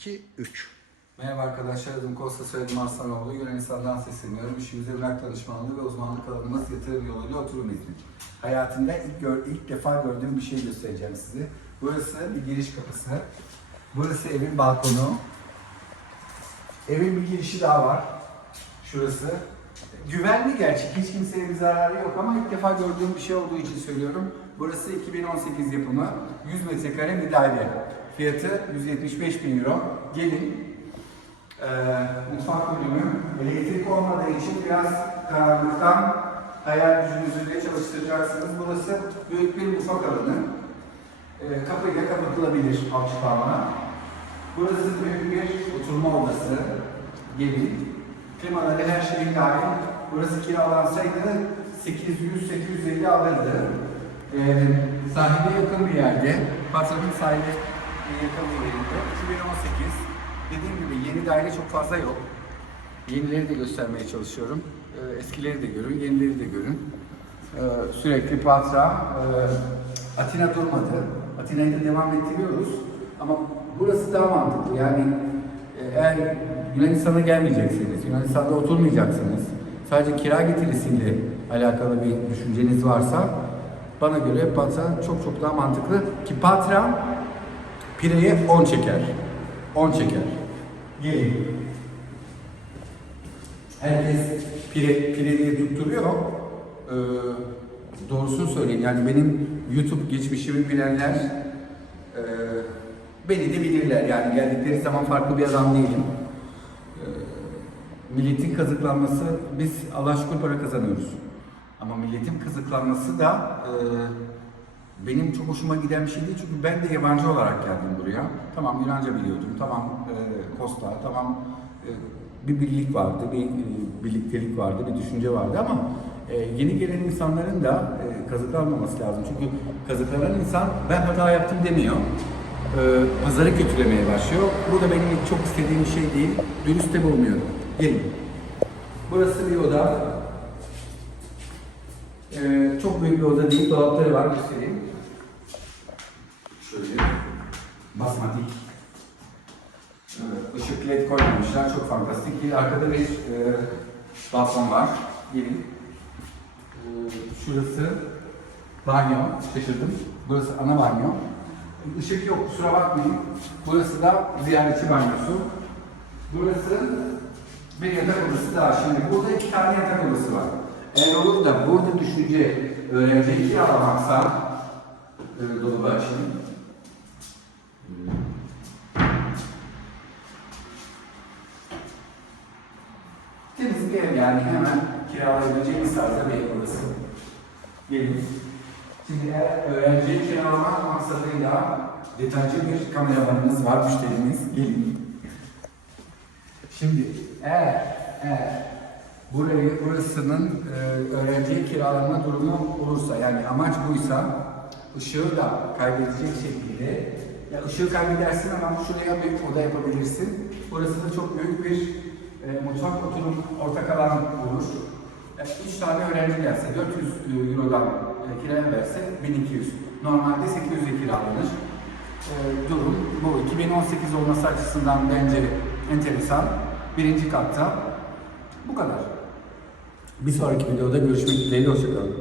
2, 3. Merhaba arkadaşlar, adım Kosta soyadım Arslanoğlu. Yunanistan'dan sesleniyorum. İşimiz emlak danışmanlığı ve uzmanlık alanımız yatırım yoluyla oturum izni. Hayatımda ilk, gör, ilk defa gördüğüm bir şey göstereceğim size. Burası bir giriş kapısı. Burası evin balkonu. Evin bir girişi daha var. Şurası. Güvenli gerçi. Hiç kimseye bir zararı yok ama ilk defa gördüğüm bir şey olduğu için söylüyorum. Burası 2018 yapımı. 100 metrekare bir daire. Fiyatı 175 bin euro. Gelin. Ee, mutfak bölümü. Elektrik olmadığı için biraz karanlıktan hayal gücünüzü de çalıştıracaksınız. Burası büyük bir mutfak alanı. Ee, kapıyla kapatılabilir alçıpanla. Burası büyük bir oturma odası. Gelin. Klimaları her şeyin dahil. Burası kiralansaydı 800-850 alırdı. Ee, sahile yakın bir yerde. Patronun sahile yerinde. 2018. Dediğim gibi yeni daire çok fazla yok. Yenileri de göstermeye çalışıyorum. Ee, eskileri de görün, yenileri de görün. Ee, sürekli Patra, e, Atina durmadı. Atina'yı da devam ettiriyoruz. Ama burası daha mantıklı. Yani e, eğer Yunanistan'a gelmeyeceksiniz, Yunanistan'da oturmayacaksınız, sadece kira getirisiyle alakalı bir düşünceniz varsa bana göre Patra çok çok daha mantıklı. Ki Patra pireye 10 çeker. 10 çeker. Gelin. Herkes pire, pire diye tutturuyor. Ee, doğrusunu söyleyeyim. Yani benim YouTube geçmişimi bilenler e, beni de bilirler. Yani geldikleri zaman farklı bir adam değilim. Ee, milletin kazıklanması, biz Allah şükür para kazanıyoruz. Ama milletin kazıklanması da e, benim çok hoşuma giden bir şey değil. Çünkü ben de yabancı olarak geldim buraya. Tamam Yunanca biliyordum, tamam e, Costa, tamam e, bir birlik vardı, bir e, birliktelik vardı, bir düşünce vardı ama e, yeni gelen insanların da e, kazıklanmaması lazım. Çünkü kazıklanan insan ben hata yaptım demiyor. E, pazarı kötülemeye başlıyor. Bu da benim çok istediğim şey değil. Dürüst de bulmuyorum. Gelin. Burası bir oda. Ee, çok büyük bir oda değil, dolapları var göstereyim. Basmatik. Ee, ışık led koymamışlar, çok fantastik değil. Arkada bir e, balkon var. Gelin. Ee, şurası banyo, şaşırdım. Burası ana banyo. Işık yok, kusura bakmayın. Burası da ziyaretçi banyosu. Burası bir yatak odası daha. Şimdi burada iki tane yatak odası var. Eğer olur da burada düşünce öğrenciyi kiralamaksa e, dolabı açayım. Temiz bir ev yani hemen kiralayabileceğimiz tarzda bir ev odası. Gelin. Şimdi eğer öğrenciyi kiralamak maksadıyla detaycı bir kameramanımız var, müşterimiz. Gelin. Şimdi eğer, eğer burayı, burasının e, öğrenciye kiralama durumu olursa, yani amaç buysa, ışığı da kaybedecek şekilde, ya ışığı kaybedersin ama şuraya bir oda yapabilirsin. Burası da çok büyük bir e, mutfak oturum ortak alan olur. Yani üç tane öğrenci gelse 400 Euro'dan e, kiraya verse 1200. Normalde 800'e kiralanır. E, durum bu. 2018 olması açısından bence enteresan. Birinci katta. Bu kadar. Bir sonraki videoda görüşmek dileğiyle. Hoşçakalın.